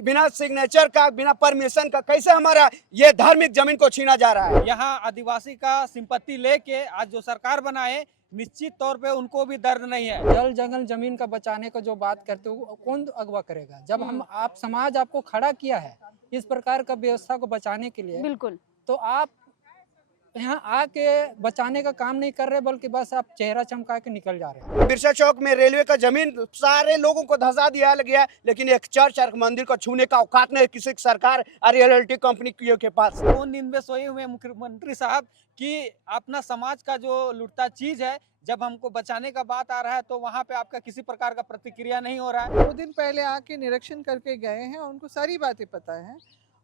बिना सिग्नेचर का, बिना परमिशन का कैसे हमारा ये धार्मिक जमीन को छीना जा रहा है। यहाँ आदिवासी का संपत्ति लेके आज जो सरकार बनाए, निश्चित तौर पे उनको भी दर्द नहीं है। जल जंगल जमीन का बचाने का जो बात करते हो कौन अगवा करेगा, जब हम आप समाज आपको खड़ा किया है इस प्रकार का व्यवस्था को बचाने के लिए, बिल्कुल। तो आप यहाँ आके बचाने का काम नहीं कर रहे, बल्कि बस आप चेहरा चमका के निकल जा रहे हैं। बिरसा चौक में रेलवे का जमीन सारे लोगों को धसा दिया गया, लेकिन एक चर्च और मंदिर को छूने का औकात नहीं किसी सरकार और रियल्टी कंपनी के पास। वो नींद में सोए हुए मुख्यमंत्री साहब कि अपना समाज का जो लुटता चीज है, जब हमको बचाने का बात आ रहा है तो वहाँ पे आपका किसी प्रकार का प्रतिक्रिया नहीं हो रहा है। 2 दिन पहले आके निरीक्षण करके गए हैं, उनको सारी बातें पता है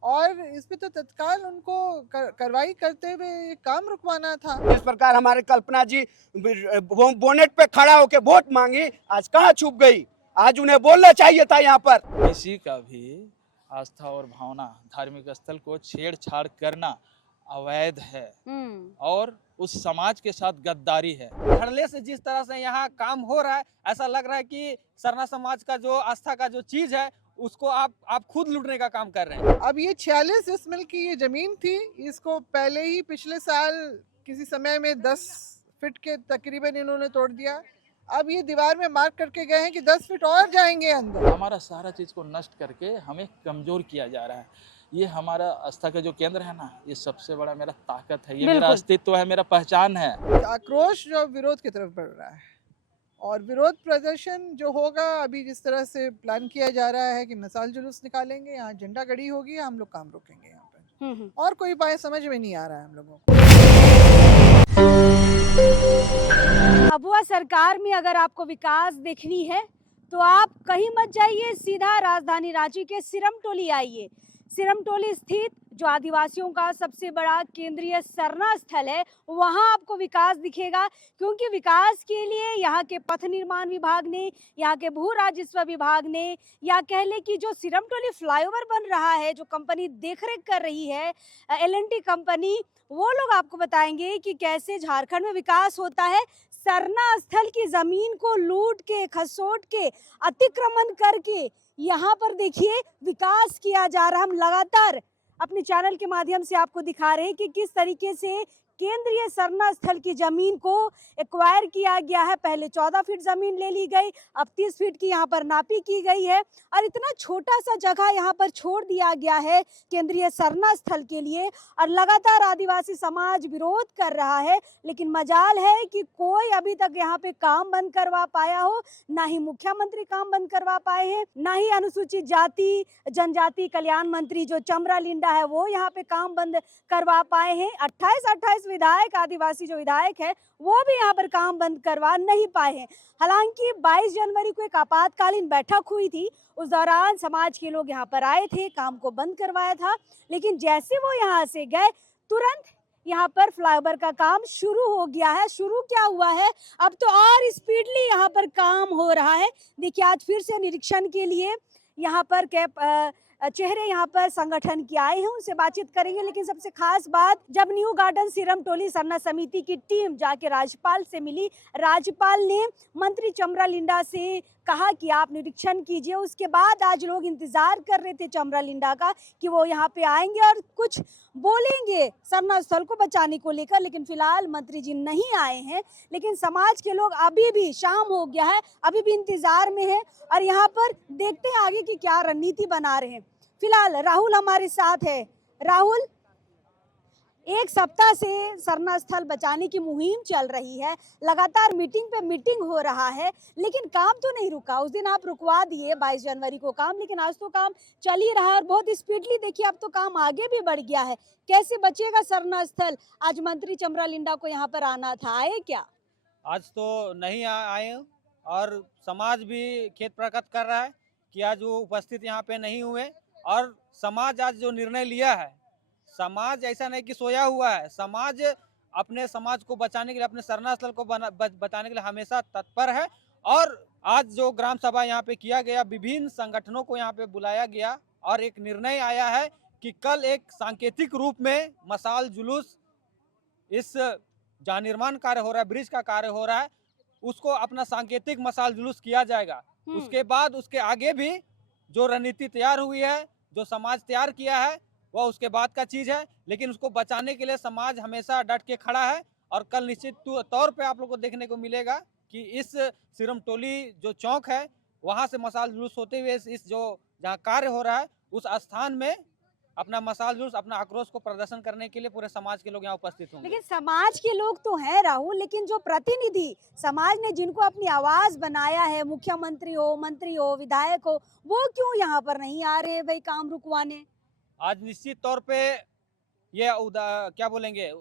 और इस पे तो तत्काल उनको कार्रवाई करते हुए काम रुकवाना था। इस प्रकार हमारे कल्पना जी बोनेट पे खड़ा होकर वोट मांगी, आज कहाँ छुप गई। आज उन्हें बोलना चाहिए था यहाँ पर। किसी का भी आस्था और भावना, धार्मिक स्थल को छेड़छाड़ करना अवैध है और उस समाज के साथ गद्दारी है। धड़ल्ले से जिस तरह से यहाँ काम हो रहा है, ऐसा लग रहा है कि सरना समाज का जो आस्था का जो चीज है उसको आप खुद लूटने का काम कर रहे हैं। अब ये 46 डिसमिल की ये जमीन थी, इसको पहले ही पिछले साल किसी समय में 10 फीट के तकरीबन इन्होंने तोड़ दिया। अब ये दीवार में मार्क करके गए हैं कि 10 फीट और जाएंगे अंदर। हमारा सारा चीज को नष्ट करके हमें कमजोर किया जा रहा है। ये हमारा आस्था का जो केंद्र है ना, ये सबसे बड़ा मेरा ताकत है, ये मेरा अस्तित्व है, मेरा पहचान है। आक्रोश जो विरोध की तरफ बढ़ रहा है और विरोध प्रदर्शन जो होगा, अभी जिस तरह से प्लान किया जा रहा है कि मिसाल जुलूस निकालेंगे, यहाँ झंडा गड़ी होगी, हम लोग काम रोकेंगे यहाँ पर। और कोई उपाय समझ में नहीं आ रहा है हम लोगों को। भभुआ सरकार में अगर आपको विकास देखनी है तो आप कहीं मत जाइए, सीधा राजधानी रांची के सिरमटोली आइए। सिरमटोली स्थित जो आदिवासियों का सबसे बड़ा केंद्रीय सरना स्थल है, वहां आपको विकास दिखेगा, क्योंकि विकास के लिए यहाँ के पथ निर्माण विभाग ने, यहाँ के भू राजस्व विभाग ने, या कह ले कि जो सिरमटोली फ्लाईओवर बन रहा है, जो कंपनी देखरेख कर रही है L&T कंपनी, वो लोग आपको बताएंगे कि कैसे झारखंड में विकास होता है। सरना स्थल की जमीन को लूट के, खसोट के, अतिक्रमण करके यहाँ पर देखिए विकास किया जा रहा है। हम लगातार अपने चैनल के माध्यम से आपको दिखा रहे हैं कि किस तरीके से केंद्रीय सरना स्थल की जमीन को एक्वायर किया गया है। पहले 14 फीट जमीन ले ली गई, अब 30 फीट की यहाँ पर नापी की गई है और इतना छोटा सा जगह यहाँ पर छोड़ दिया गया है केंद्रीय सरना स्थल के लिए। और लगातार आदिवासी समाज विरोध कर रहा है, लेकिन मजाल है कि कोई अभी तक यहाँ पे काम बंद करवा पाया हो, ना ही मुख्यमंत्री काम बंद करवा पाए हैं, ना ही अनुसूचित जाति जनजाति कल्याण मंत्री जो चमरा लिंडा है वो यहाँ पे काम बंद करवा पाए हैं। 28 विधायक, आदिवासी जो विधायक है वो भी यहाँ पर काम बंद करवा नहीं पाए हैं। हालांकि 22 जनवरी को एक आपातकालीन बैठक हुई थी, उस दौरान समाज के लोग यहाँ पर आए थे, काम को बंद करवाया था, लेकिन जैसे वो यहाँ से गए तुरंत यहाँ पर फ्लाईओवर का काम शुरू हो गया है। शुरू क्या हुआ है, अब तो और स्पीडली यहाँ पर काम हो रहा है। देखिए आज फिर से निरीक्षण के लिए यहाँ पर चेहरे यहाँ पर संगठन के आए हैं, उनसे बातचीत करेंगे। लेकिन सबसे खास बात, जब न्यू गार्डन सिरमटोली सरना समिति की टीम जाके राज्यपाल से मिली, राज्यपाल ने मंत्री चमरा लिंडा से कहा कि आप निरीक्षण कीजिए। उसके बाद आज लोग इंतजार कर रहे थे चमरा लिंडा का कि वो यहाँ पे आएंगे और कुछ बोलेंगे सरना स्थल को बचाने को लेकर, लेकिन फिलहाल मंत्री जी नहीं आए हैं। लेकिन समाज के लोग अभी भी, शाम हो गया है, अभी भी इंतजार में है और यहाँ पर देखते हैं आगे की क्या रणनीति बना रहे हैं। फिलहाल राहुल हमारे साथ है। राहुल, एक सप्ताह से सरना स्थल बचाने की मुहिम चल रही है, लगातार मीटिंग पे मीटिंग हो रहा है, लेकिन काम तो नहीं रुका। उस दिन आप रुकवा दिए 22 जनवरी को काम, लेकिन आज तो काम चल ही रहा है और बहुत स्पीडली देखिए अब तो काम आगे भी बढ़ गया है। कैसे बचेगा सरना स्थल? आज मंत्री चमरा लिंडा को यहाँ पर आना था, आए क्या? आज तो नहीं आए और समाज भी खेद प्रकट कर रहा है कि आज वो उपस्थित यहाँ पे नहीं हुए। और समाज आज जो निर्णय लिया है, समाज ऐसा नहीं कि सोया हुआ है, समाज अपने समाज को बचाने के लिए, अपने सरना स्थल को बचाने के लिए हमेशा तत्पर है। और आज जो ग्राम सभा यहाँ पे किया गया, विभिन्न संगठनों को यहाँ पे बुलाया गया और एक निर्णय आया है कि कल एक सांकेतिक रूप में मशाल जुलूस, इस जहाँ निर्माण कार्य हो रहा है, ब्रिज का कार्य हो रहा है, उसको अपना सांकेतिक मशाल जुलूस किया जाएगा। उसके बाद उसके आगे भी जो रणनीति तैयार हुई है, जो समाज तैयार किया है, वह उसके बाद का चीज़ है, लेकिन उसको बचाने के लिए समाज हमेशा डट के खड़ा है। और कल निश्चित तौर पे आप लोग को देखने को मिलेगा कि इस सिरमटोली जो चौक है, वहाँ से मशाल जुलूस होते हुए इस जो जहाँ कार्य हो रहा है उस स्थान में अपना मशाल जुलूस, अपना आक्रोश को प्रदर्शन करने के लिए पूरे समाज के लोग यहाँ उपस्थित होंगे। लेकिन समाज के लोग तो हैं राहुल, लेकिन जो प्रतिनिधि समाज ने जिनको अपनी आवाज बनाया है, मुख्यमंत्री हो, मंत्री हो, विधायक हो, वो क्यों यहाँ पर नहीं आ रहे हैं भाई काम रुकवाने? आज निश्चित तौर पे ये क्या बोलेंगे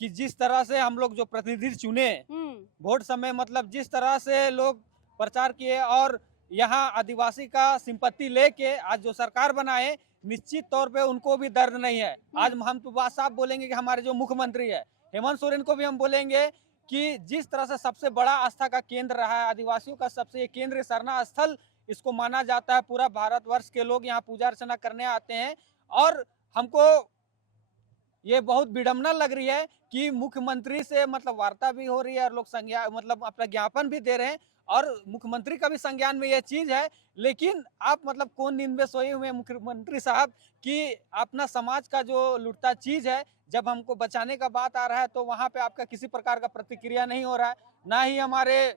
कि जिस तरह से हम लोग जो प्रतिनिधि चुने वोट समय, मतलब जिस तरह से लोग प्रचार किए और यहाँ आदिवासी का सिंपत्ति लेके आज जो सरकार बनाए, निश्चित तौर पे उनको भी दर्द नहीं है। आज हम तो बात साफ बोलेंगे कि हमारे जो मुख्यमंत्री है हेमंत सोरेन को भी हम बोलेंगे कि जिस तरह से सबसे बड़ा आस्था का केंद्र रहा है, आदिवासियों का सबसे केंद्र सरना स्थल इसको माना जाता है, पूरा भारतवर्ष के लोग यहाँ पूजा अर्चना करने आते हैं। और हमको ये बहुत विडम्बना लग रही है कि मुख्यमंत्री से मतलब वार्ता भी हो रही है और लोग मतलब अपना ज्ञापन भी दे रहे हैं और मुख्यमंत्री का भी संज्ञान में ये चीज है, लेकिन आप मतलब कौन नींद में सोए हुए मुख्यमंत्री साहब कि अपना समाज का जो लुटता चीज है, जब हमको बचाने का बात आ रहा है तो वहां पे आपका किसी प्रकार का प्रतिक्रिया नहीं हो रहा है, ना ही हमारे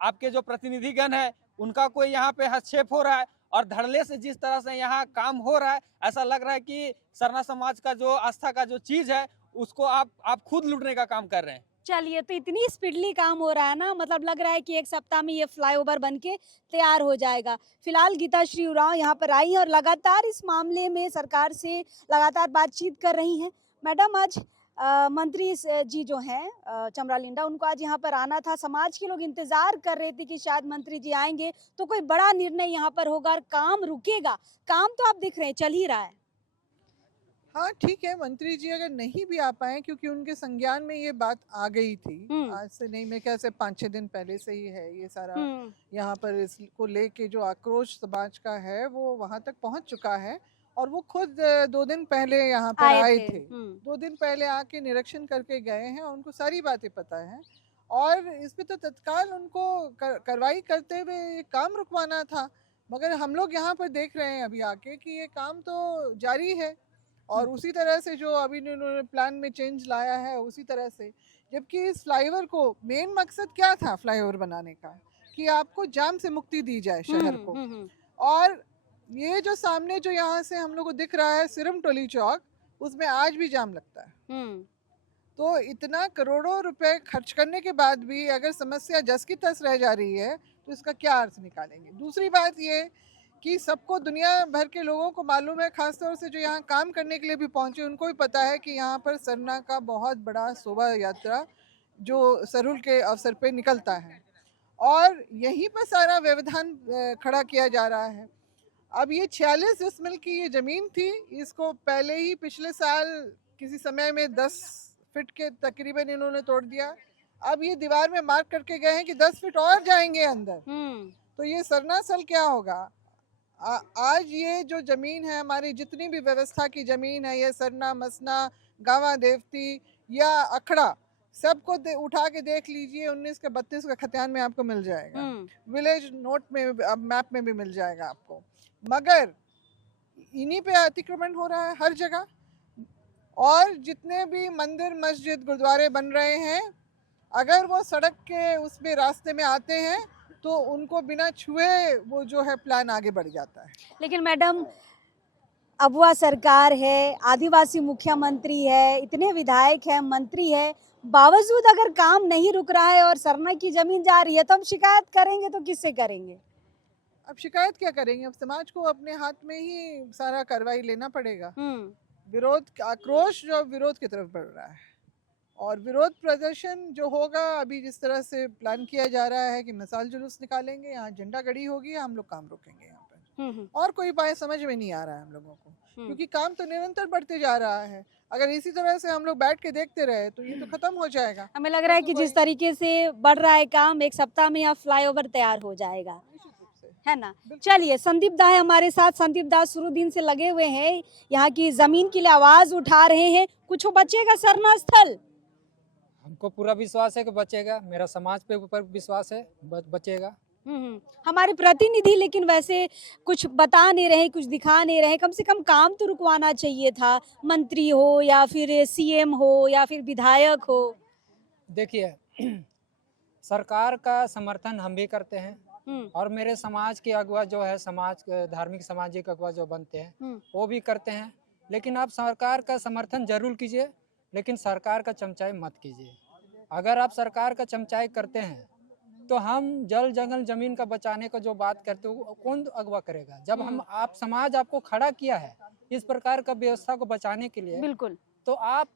आपके जो प्रतिनिधिगण है उनका कोई यहाँ पे हस्तक्षेप हो रहा है। और धड़ल्ले से जिस तरह से यहाँ काम हो रहा है, ऐसा लग रहा है कि सरना समाज का जो आस्था का जो चीज है उसको आप खुद लूटने का काम कर रहे हैं। चलिए, तो इतनी स्पीडली काम हो रहा है ना, मतलब लग रहा है कि एक सप्ताह में ये फ्लाईओवर बनके तैयार हो जाएगा। फिलहाल गीता श्री उरांव यहाँ पर आई हैं और लगातार इस मामले में सरकार से लगातार बातचीत कर रही हैं। मैडम, आज मंत्री जी जो हैं चमरा लिंडा, उनको आज यहाँ पर आना था। समाज के लोग इंतजार कर रहे थे कि शायद मंत्री जी आएंगे तो कोई बड़ा निर्णय यहाँ पर होगा और काम रुकेगा। काम तो आप दिख रहे हैं चल ही रहा है। हाँ ठीक है, मंत्री जी अगर नहीं भी आ पाए, क्योंकि उनके संज्ञान में ये बात आ गई थी, आज से नहीं, मैं कैसे 5-6 दिन पहले से ही है ये सारा यहाँ पर इसको लेके जो आक्रोश समाज का है वो वहाँ तक पहुँच चुका है। और वो खुद 2 दिन पहले यहाँ पर आए थे। 2 दिन पहले आके निरीक्षण करके गए हैं, उनको सारी बातें पता है और इस पे तो तत्काल उनको कार्रवाई करते हुए काम रुकवाना था। मगर हम लोग यहाँ पर देख रहे हैं अभी आके कि ये काम तो जारी है और उसी तरह से जो अभी उन्होंने प्लान में चेंज लाया है उसी तरह से। जबकि इस फ्लाईओवर को मेन मकसद क्या था फ्लाईओवर बनाने का, कि आपको जाम से मुक्ति दी जाए शहर को। और ये जो सामने जो यहाँ से हम लोग को दिख रहा है सिरमटोली चौक, उसमें आज भी जाम लगता है। तो इतना करोड़ों रुपए खर्च करने के बाद भी अगर समस्या जस की तस रह जा रही है तो इसका क्या अर्थ निकालेंगे। दूसरी बात ये कि सबको, दुनिया भर के लोगों को मालूम है, खासतौर से जो यहाँ काम करने के लिए भी पहुँचे उनको भी पता है कि यहाँ पर सरना का बहुत बड़ा शोभा यात्रा जो सरुल के अवसर पे निकलता है और यहीं पर सारा व्यवधान खड़ा किया जा रहा है। अब ये 46 डिसमिल की ये ज़मीन थी, इसको पहले ही पिछले साल किसी समय में 10 फीट के तकरीबन इन्होंने तोड़ दिया। अब ये दीवार में मार्क करके गए हैं कि 10 फीट और जाएंगे अंदर। तो ये सरना स्थल क्या होगा? आज ये जो ज़मीन है, हमारी जितनी भी व्यवस्था की ज़मीन है, ये सरना, मसना, गावा देवती या अखड़ा, सबको उठा के देख लीजिए। 19 के 32 का खतियान में आपको मिल जाएगा, विलेज नोट में, मैप में भी मिल जाएगा आपको। मगर इन्हीं पे अतिक्रमण हो रहा है हर जगह। और जितने भी मंदिर, मस्जिद, गुरुद्वारे बन रहे हैं, अगर वो सड़क के उसमें रास्ते में आते हैं तो उनको बिना छुए वो जो है प्लान आगे बढ़ जाता है। लेकिन मैडम, अबुआ सरकार है, आदिवासी मुख्यमंत्री है, इतने विधायक हैं, मंत्री है, बावजूद अगर काम नहीं रुक रहा है और सरना की जमीन जा रही है तो हम शिकायत करेंगे तो किससे करेंगे? अब शिकायत क्या करेंगे? अब समाज को अपने हाथ में ही सारा कार्रवाई लेना पड़ेगा। विरोध, आक्रोश जो विरोध की तरफ बढ़ रहा है और विरोध प्रदर्शन जो होगा, अभी जिस तरह से प्लान किया जा रहा है कि मिसाल जुलूस निकालेंगे, यहाँ झंडा गड़ी होगी, हम लोग काम रोकेंगे यहाँ पर। और कोई उपाय समझ में नहीं आ रहा है हम लोगों को, क्योंकि काम तो निरंतर बढ़ते जा रहा है। अगर इसी तरह से हम लोग बैठ के देखते रहे तो ये तो खत्म हो जाएगा। हमें लग रहा है कि जिस तरीके से बढ़ रहा है काम, एक सप्ताह में यहाँ फ्लाईओवर तैयार हो जाएगा, है ना। चलिए, संदीप दा है हमारे साथ। संदीप दा शुरू दिन से लगे हुए हैं, यहाँ की जमीन के लिए आवाज उठा रहे हैं। कुछ बचेगा सरना स्थल? हमको पूरा विश्वास है कि बचेगा, मेरा समाज पे ऊपर विश्वास है, बचेगा। हमारे प्रतिनिधि लेकिन वैसे कुछ बता नहीं रहे, कुछ दिखा नहीं रहे। कम से कम काम तो रुकवाना चाहिए था, मंत्री हो या फिर सीएम हो या फिर विधायक हो। देखिए सरकार का समर्थन हम भी करते हैं और मेरे समाज के अगुवा जो है, समाज धार्मिक सामाजिक अगुवा जो बनते हैं वो भी करते हैं। लेकिन आप सरकार का समर्थन जरूर कीजिए, लेकिन सरकार का चमचाई मत कीजिए। अगर आप सरकार का चमचाई करते हैं तो हम जल जंगल जमीन का बचाने का जो बात करते हो कौन अगवा करेगा? जब हम आप समाज आपको खड़ा किया है इस प्रकार का व्यवस्था को बचाने के लिए, बिल्कुल, तो आप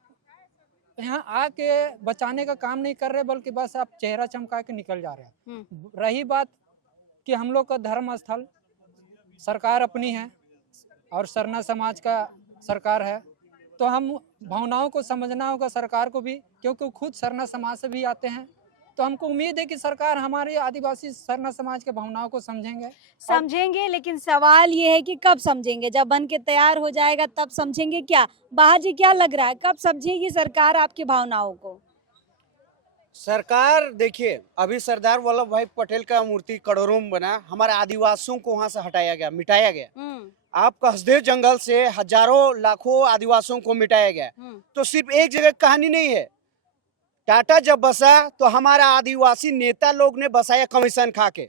यहाँ आके बचाने का काम नहीं कर रहे, बल्कि बस आप चेहरा चमका के निकल जा रहे हैं। रही बात कि हम लोग का धर्म स्थल सरकार अपनी है और सरना समाज का सरकार है, तो हम भावनाओं को समझना होगा सरकार को भी, क्योंकि खुद सरना समाज से भी आते हैं। तो हमको उम्मीद है कि सरकार हमारे आदिवासी सरना समाज के भावनाओं को समझेंगे। लेकिन सवाल ये है कि कब समझेंगे? जब बन के तैयार हो जाएगा तब समझेंगे क्या? बाहर जी क्या लग रहा है, कब समझेगी सरकार आपकी भावनाओं को? सरकार देखिए, अभी सरदार वल्लभ भाई पटेल का मूर्ति करोड़ों में बना, हमारे आदिवासियों को वहां से हटाया गया, मिटाया गया। आप कसदेव जंगल से हजारों लाखों आदिवासियों को मिटाया गया। तो सिर्फ एक जगह कहानी नहीं है। टाटा जब बसा तो हमारा आदिवासी नेता लोग ने बसाया कमीशन खा के।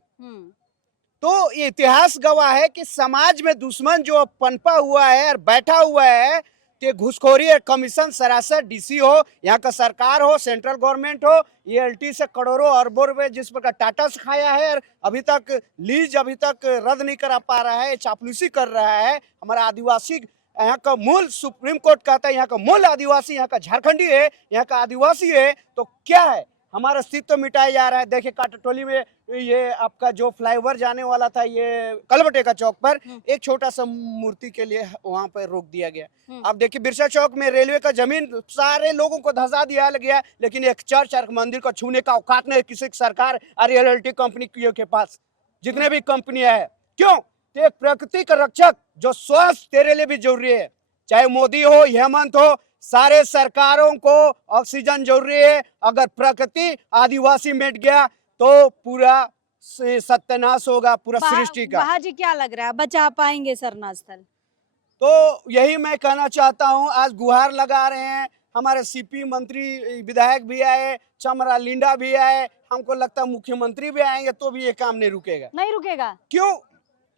तो ये इतिहास गवाह है कि समाज में दुश्मन जो पनपा हुआ है और बैठा हुआ है, कि घुसखोरी और कमीशन सरासर डीसी हो, यहाँ का सरकार हो, सेंट्रल गवर्नमेंट हो, ये एलटी से करोड़ों अरबों रुपए जिस प्रकार टाटा से खाया है और अभी तक लीज रद्द नहीं करा पा रहा है, चापलूसी कर रहा है। हमारा आदिवासी यहाँ का मूल सुप्रीम कोर्ट कहता है यहाँ का मूल आदिवासी यहाँ का झारखंडी है, यहाँ का आदिवासी है। तो क्या है, हमारा अस्तित्व मिटाया जा रहा है। देखिए काटाटोली में ये आपका जो फ्लाईओवर जाने वाला था, ये कलबटे का चौक पर एक छोटा सा मूर्ति के लिए वहां पर रोक दिया गया। अब देखिए बिरसा चौक में रेलवे का जमीन सारे लोगों को धसा दिया गया, लेकिन एक चर्च और मंदिर को छूने का औकात नहीं किसी सरकार और रियल्टी कंपनी के पास, जितने भी कंपनियां है। क्यों? एक प्रकृति का रक्षक जो स्वास्थ्य तेरे लिए भी जरूरी है, चाहे मोदी हो हेमंत हो, सारे सरकारों को ऑक्सीजन जरूरी है। अगर प्रकृति आदिवासी मिट गया तो पूरा सत्यानाश होगा पूरा सृष्टि का। बाहर जी क्या लग रहा है, बचा पाएंगे सरना स्थल? तो यही मैं कहना चाहता हूं, आज गुहार लगा रहे हैं हमारे सीपी मंत्री विधायक भी आए, चमरा लिंडा भी आए, हमको लगता है मुख्यमंत्री भी आएंगे तो भी ये काम नहीं रुकेगा। क्यों?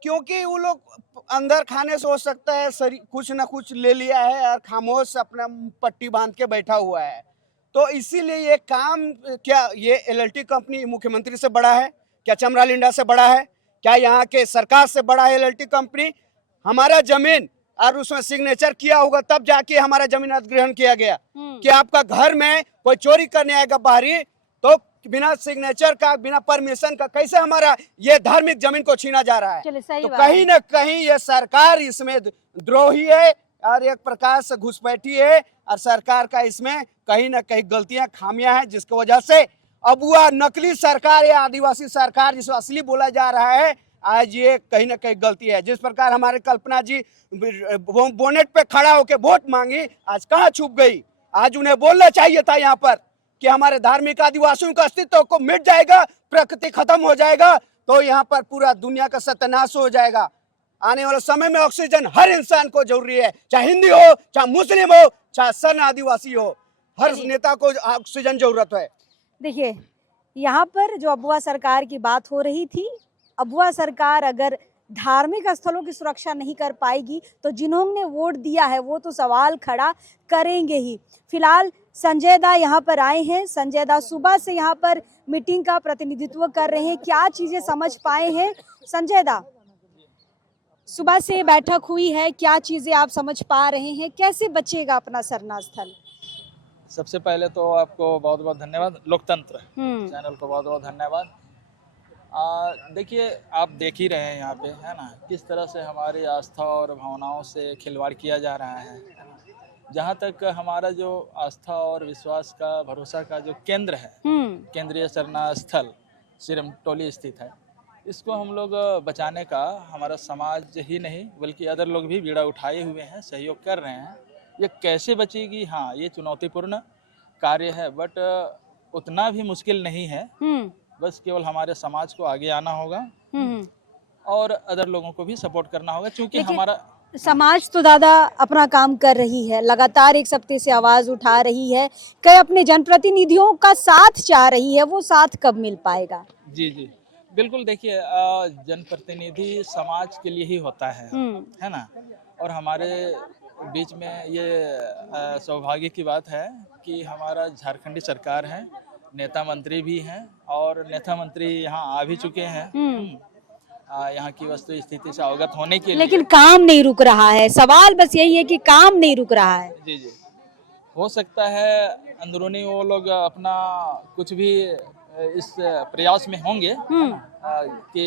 क्योंकि वो लोग अंदर खाने से हो सकता है कुछ ना कुछ ले लिया है और खामोश अपना पट्टी बांध के बैठा हुआ है। तो इसीलिए ये काम, क्या ये एलएलटी कंपनी मुख्यमंत्री से बड़ा है? क्या चमरा लिंडा से बड़ा है? क्या यहाँ के सरकार से बड़ा है एलएलटी कंपनी? हमारा जमीन और उसमें सिग्नेचर किया होगा तब जाके हमारा जमीन अधिग्रहण किया गया। कि आपका घर में कोई चोरी करने आएगा बाहरी, तो बिना सिग्नेचर का, बिना परमिशन का कैसे हमारा ये धार्मिक जमीन को छीना जा रहा है? तो कहीं ना कहीं ये सरकार इसमें द्रोही है और एक प्रकार से घुसपैठी है, और सरकार का इसमें कहीं ना कहीं गलतियां, खामियां हैं, जिसकी वजह से अब वह नकली सरकार या आदिवासी सरकार जिसको असली बोला जा रहा है, आज ये कहीं ना कहीं गलती है। जिस प्रकार हमारे कल्पना जी बोनेट पे खड़ा होकर वोट मांगी, आज कहाँ छुप गई? आज उन्हें बोलना चाहिए था यहाँ पर कि हमारे धार्मिक आदिवासियों का अस्तित्व को मिट जाएगा, प्रकृति खत्म हो जाएगा तो यहाँ पर पूरा दुनिया का सत्यानाश हो जाएगा। आने वाले समय में ऑक्सीजन हर इंसान को जरूरी है, चाहे हिंदी हो, चाहे मुस्लिम हो, चाहे सन आदिवासी हो, हर नेता को ऑक्सीजन जरूरत है। देखिए यहाँ पर जो अबुआ सरकार की बात हो रही थी, अबुआ सरकार अगर धार्मिक स्थलों की सुरक्षा नहीं कर पाएगी तो जिन्होंने वोट दिया है वो तो सवाल खड़ा करेंगे ही। फिलहाल संजय दा यहाँ पर आए हैं। संजय दा सुबह से यहाँ पर मीटिंग का प्रतिनिधित्व कर रहे हैं, क्या चीजें समझ पाए हैं? संजय दा, सुबह से बैठक हुई है, क्या चीजें आप समझ पा रहे हैं, कैसे बचेगा अपना सरना स्थल? सबसे पहले तो आपको बहुत बहुत धन्यवाद, लोकतंत्र चैनल को बहुत बहुत धन्यवाद। देखिए आप देख ही रहे हैं यहाँ पे, है ना, किस तरह से हमारी आस्था और भावनाओं से खिलवाड़ किया जा रहा है। जहाँ तक हमारा जो आस्था और विश्वास का, भरोसा का जो केंद्र है, केंद्रीय सरना स्थल सिरमटोली स्थित है, इसको हम लोग बचाने का हमारा समाज ही नहीं बल्कि अदर लोग भी बीड़ा उठाए हुए हैं, सहयोग कर रहे हैं। ये कैसे बचेगी? हाँ, ये चुनौतीपूर्ण कार्य है, बट उतना भी मुश्किल नहीं है बस केवल हमारे समाज को आगे आना होगा हम्म। और अदर लोगों को भी सपोर्ट करना होगा, क्योंकि लेकिन हमारा समाज तो दादा अपना काम कर रही है, लगातार एक सप्ताह से आवाज उठा रही है, कई अपने जनप्रतिनिधियों का साथ चाह रही है, वो साथ कब मिल पाएगा? जी जी बिल्कुल। देखिए जनप्रतिनिधि समाज के लिए ही होता है ना। और हमारे बीच में ये सौभाग्य की बात है कि हमारा झारखंडी सरकार है, नेता मंत्री भी हैं और नेता मंत्री यहाँ आ भी चुके हैं यहाँ की वस्तु स्थिति से अवगत होने के लिए। लेकिन काम नहीं रुक रहा है, सवाल बस यही है कि काम नहीं रुक रहा है। जी जी, हो सकता है अंदरूनी वो लोग अपना कुछ भी इस प्रयास में होंगे कि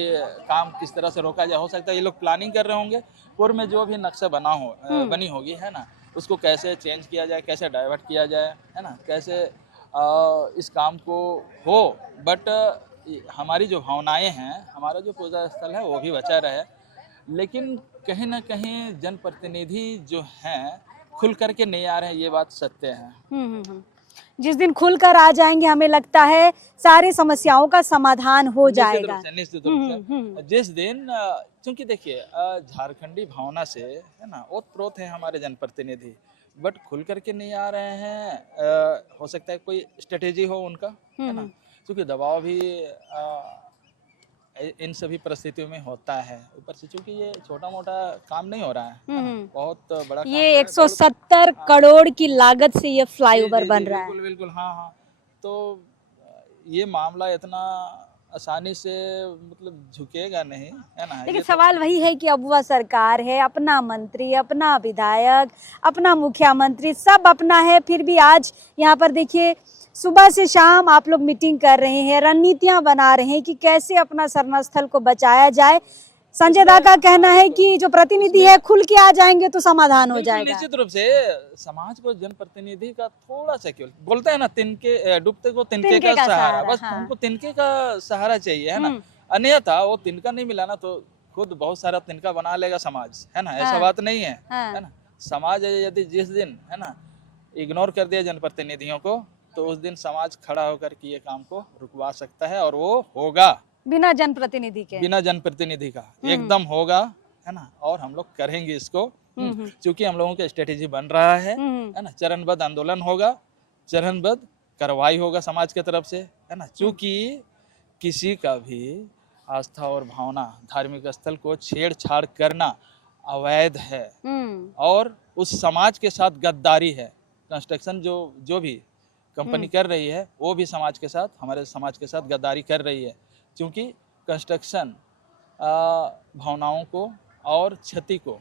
काम किस तरह से रोका जाए। हो सकता है ये लोग प्लानिंग कर रहे होंगे, पूर्व में जो भी नक्शा बनी होगी है ना, उसको कैसे चेंज किया जाए, कैसे डाइवर्ट किया जाए है ना, कैसे इस काम को हो। बट हमारी जो भावनाएं हैं, हमारा जो पूजा स्थल है वो भी बचा रहे। लेकिन कहीं ना कहीं जनप्रतिनिधि जो हैं खुल करके नहीं आ रहे हैं, ये बात सत्य है। जिस दिन खुलकर आ जाएंगे हमें लगता है सारी समस्याओं का समाधान हो जाएगा। निश्चित रूप से जिस दिन, क्योंकि देखिए झारखंडी भावना से है ना ओतप्रोत है हमारे जनप्रतिनिधि, बट खुल करके नहीं आ रहे हैं। हो सकता है कोई स्ट्रेटेजी हो उनका, है ना, क्योंकि दबाव भी इन सभी परिस्थितियों में होता है। ऊपर से चूंकि ये छोटा मोटा काम नहीं हो रहा है, बहुत बड़ा काम ये 170 करोड़ की लागत से ये फ्लाईओवर बन रहा है। बिल्कुल बिल्कुल, हाँ हाँ। तो ये मामला इतना आसानी से मतलब झुकेगा नहीं, है ना। लेकिन सवाल वही है कि अब वह सरकार है, अपना मंत्री, अपना विधायक, अपना मुख्यमंत्री, सब अपना है, फिर भी आज यहाँ पर देखिए सुबह से शाम आप लोग मीटिंग कर रहे हैं, रणनीतियां बना रहे हैं कि कैसे अपना शरण स्थल को बचाया जाए। संजय दा का कहना है कि जो प्रतिनिधि है खुल के आ जाएंगे तो समाधान हो जाएगा। निश्चित रूप से समाज को जनप्रतिनिधि का थोड़ा सा, केवल बोलते हैं ना, तिनके डूबते को तिनके का सहारा, बस हमको तिनके का सहारा चाहिए, है ना। अन्यथा वो तिनका नहीं मिला ना तो खुद बहुत सारा तिनका बना लेगा समाज, है ना। ऐसा बात नहीं है, है ना। समाज यदि जिस दिन, है ना, इग्नोर कर दिया जनप्रतिनिधियों को, तो उस दिन समाज खड़ा होकर के ये काम को रुकवा सकता है, और वो होगा बिना जनप्रतिनिधि के, बिना जनप्रतिनिधि का एकदम होगा, है ना। और हम लोग करेंगे इसको, क्योंकि हम लोगों का स्ट्रेटेजी बन रहा है ना। चरणबद्ध आंदोलन होगा, चरणबद्ध कार्रवाई होगा समाज की तरफ से, है ना। क्योंकि किसी का भी आस्था और भावना, धार्मिक स्थल को छेड़छाड़ करना अवैध है, और उस समाज के साथ गद्दारी है। कंस्ट्रक्शन जो भी कंपनी कर रही है वो भी समाज के साथ, हमारे समाज के साथ गद्दारी कर रही है, क्योंकि कंस्ट्रक्शन भावनाओं को और क्षति को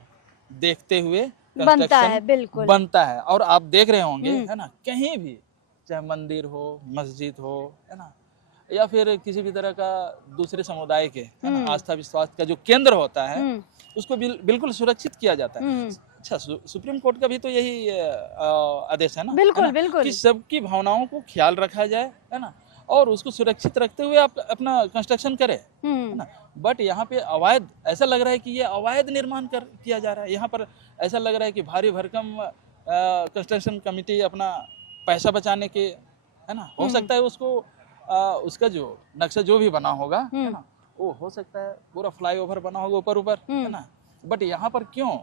देखते हुए बनता है, बिल्कुल बनता है। और आप देख रहे होंगे, है ना, कहीं भी चाहे मंदिर हो, मस्जिद हो, है ना, या फिर किसी भी तरह का दूसरे समुदाय के, है ना, आस्था विश्वास का जो केंद्र होता है उसको बिल्कुल सुरक्षित किया जाता है। अच्छा, सुप्रीम कोर्ट का भी तो यही आदेश है ना, बिल्कुल है ना? बिल्कुल, कि सबकी भावनाओं को ख्याल रखा जाए, है ना, और उसको सुरक्षित रखते हुए आप अपना कंस्ट्रक्शन करें, है ना। बट यहाँ पे अवैध, ऐसा लग रहा है कि ये अवैध निर्माण किया जा रहा है। यहाँ पर ऐसा लग रहा है कि भारी भरकम कंस्ट्रक्शन कमेटी अपना पैसा बचाने के, है ना, हो सकता है उसको उसका जो नक्शा जो भी बना होगा, है ना, वो हो सकता है पूरा फ्लाईओवर बना होगा ऊपर, है ना। बट यहाँ पर क्यों,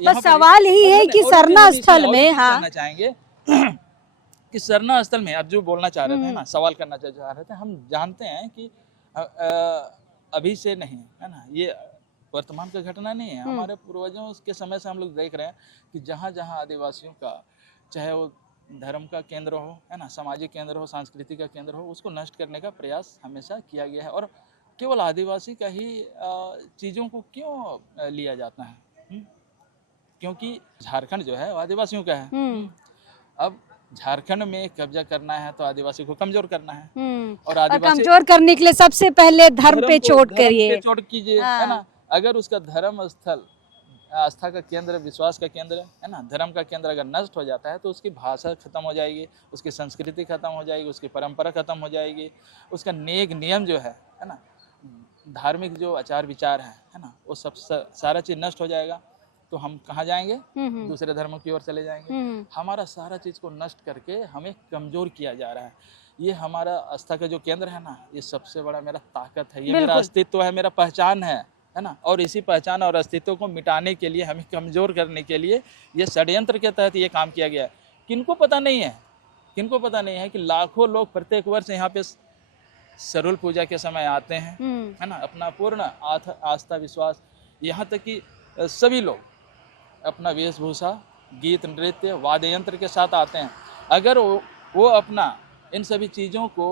बस सवाल यही है कि सरना स्थल में, हाँ, चाहेंगे कि सरना स्थल में आप जो बोलना चाह रहे थे ना, सवाल करना चाह रहे थे, हम जानते हैं कि अभी से नहीं, है ना, ये वर्तमान का घटना नहीं है। हमारे पूर्वजों के समय से हम लोग देख रहे हैं कि जहाँ जहाँ आदिवासियों का, चाहे वो धर्म का केंद्र हो, है ना, सामाजिक केंद्र हो, सांस्कृतिक का केंद्र हो, उसको नष्ट करने का प्रयास हमेशा किया गया है। और केवल आदिवासी का ही चीज़ों को क्यों लिया जाता है? क्योंकि झारखंड जो है वो आदिवासियों का है। अब झारखंड में कब्जा करना है तो आदिवासी को कमजोर करना है, और आदिवासी कमजोर करने के लिए सबसे पहले धर्म पे चोट करिए, चोट कीजिए, है ना। अगर उसका धर्म स्थल, आस्था का केंद्र, विश्वास का केंद्र, है ना, धर्म का केंद्र अगर नष्ट हो जाता है तो उसकी भाषा खत्म हो जाएगी, उसकी संस्कृति खत्म हो जाएगी, उसकी परंपरा खत्म हो जाएगी, उसका नेक नियम जो है ना, धार्मिक जो आचार विचार है ना, वो सब सारा चीज नष्ट हो जाएगा। तो हम कहाँ जाएंगे? दूसरे धर्मों की ओर चले जाएंगे। हमारा सारा चीज को नष्ट करके हमें कमजोर किया जा रहा है। ये हमारा आस्था का जो केंद्र है ना, ये सबसे बड़ा मेरा ताकत है, ये मेरा बिल्कुल। अस्तित्व है, मेरा पहचान है ना। और इसी पहचान और अस्तित्व को मिटाने के लिए, हमें कमज़ोर करने के लिए ये षड्यंत्र के तहत ये काम किया गया है। किनको पता नहीं है कि लाखों लोग प्रत्येक वर्ष यहाँ पे सरूल पूजा के समय आते हैं, है ना, अपना पूर्ण आस्था विश्वास, यहाँ तक कि सभी लोग अपना वेशभूषा, गीत, नृत्य, वाद्य यंत्र के साथ आते हैं। अगर वो अपना इन सभी चीज़ों को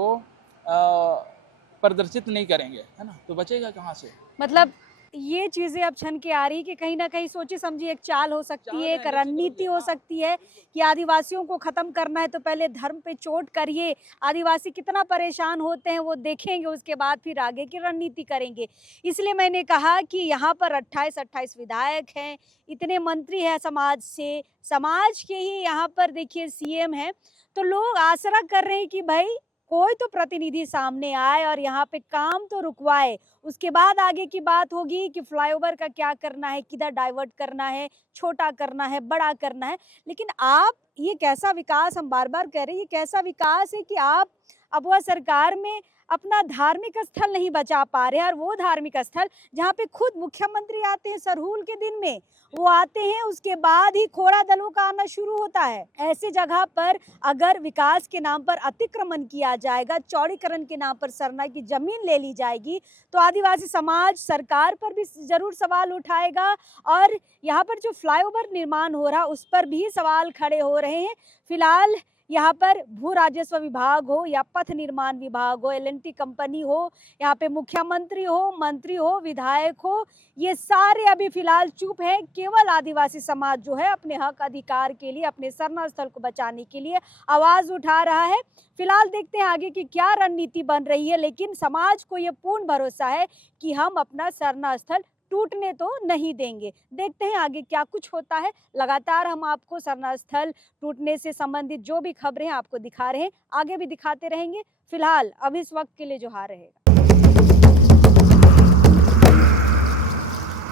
प्रदर्शित नहीं करेंगे, है ना, तो बचेगा कहाँ से? मतलब ये चीजें अब छन के आ रही कि कहीं ना कहीं सोची समझी एक चाल हो सकती है, एक रणनीति हो सकती है कि आदिवासियों को खत्म करना है तो पहले धर्म पे चोट करिए, आदिवासी कितना परेशान होते हैं वो देखेंगे, उसके बाद फिर आगे की रणनीति करेंगे। इसलिए मैंने कहा कि यहाँ पर 28 विधायक हैं, इतने मंत्री हैं समाज से, समाज के ही यहाँ पर देखिए सीएम हैं, तो लोग आसरा कर रहे हैं कि भाई कोई तो प्रतिनिधि सामने आए और यहाँ पे काम तो रुकवाए। उसके बाद आगे की बात होगी कि फ्लाईओवर का क्या करना है, किधर डाइवर्ट करना है, छोटा करना है, बड़ा करना है। लेकिन आप ये कैसा विकास, हम बार बार कह रहे हैं, ये कैसा विकास है कि आप अबुआ सरकार में अपना धार्मिक स्थल नहीं बचा पा रहे हैं। और वो धार्मिक स्थल जहाँ पे खुद मुख्यमंत्री आते हैं सरहुल के दिन में, वो आते हैं, उसके बाद ही खोड़ा दलों का आना शुरू होता है। ऐसी जगह पर अगर विकास के नाम पर अतिक्रमण किया जाएगा, चौड़ीकरण के नाम पर सरना की जमीन ले ली जाएगी, तो आदिवासी समाज सरकार पर भी जरूर सवाल उठाएगा। और यहाँ पर जो फ्लाईओवर निर्माण हो रहा उस पर भी सवाल खड़े हो रहे हैं। फिलहाल यहाँ पर भू राजस्व विभाग हो या पथ निर्माण विभाग हो, एल&टी कंपनी हो, यहाँ पे मुख्यमंत्री हो, मंत्री हो, विधायक हो, ये सारे अभी फिलहाल चुप है। केवल आदिवासी समाज जो है अपने हक अधिकार के लिए, अपने सरना स्थल को बचाने के लिए आवाज उठा रहा है। फिलहाल देखते हैं आगे की क्या रणनीति बन रही है, लेकिन समाज को ये पूर्ण भरोसा है कि हम अपना सरना स्थल टूटने तो नहीं देंगे। देखते हैं आगे क्या कुछ होता है। लगातार हम आपको सरना स्थल टूटने से संबंधित जो भी खबरें हैं आपको दिखा रहे हैं, आगे भी दिखाते रहेंगे। फिलहाल अब इस वक्त के लिए जोहार रहेगा।